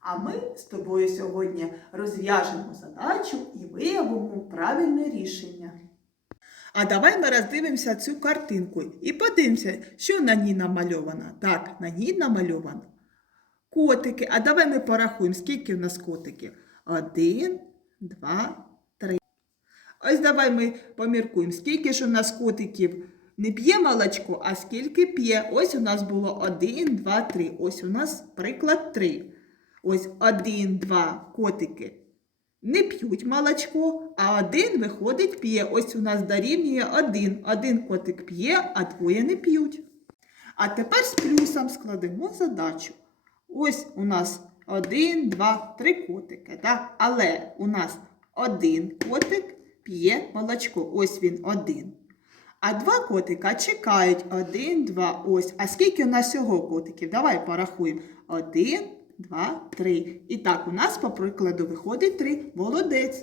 А ми з тобою сьогодні розв'яжемо задачу і виявимо правильне рішення. А давай ми роздивимося цю картинку і подивимося, що на ній намальовано. Так, на ній намальовано котики. А давай ми порахуємо, скільки в нас котиків. Один, два, три. Ось давай ми поміркуємо, скільки ж у нас котиків не п'є молочко, а скільки п'є. Ось у нас було один, два, три. Ось у нас приклад три. Ось один, два котики не п'ють молочко, а один виходить п'є. Ось у нас дорівнює один. Один котик п'є, а двоє не п'ють. А тепер з плюсом складемо задачу. Ось у нас один, два, три котики. Так? Але у нас один котик п'є молочко. Ось він один. А два котика чекають. Один, два, ось. А скільки у нас всього котиків? Давай порахуємо. Один, два, три. І так, у нас по прикладу виходить три. Молодець.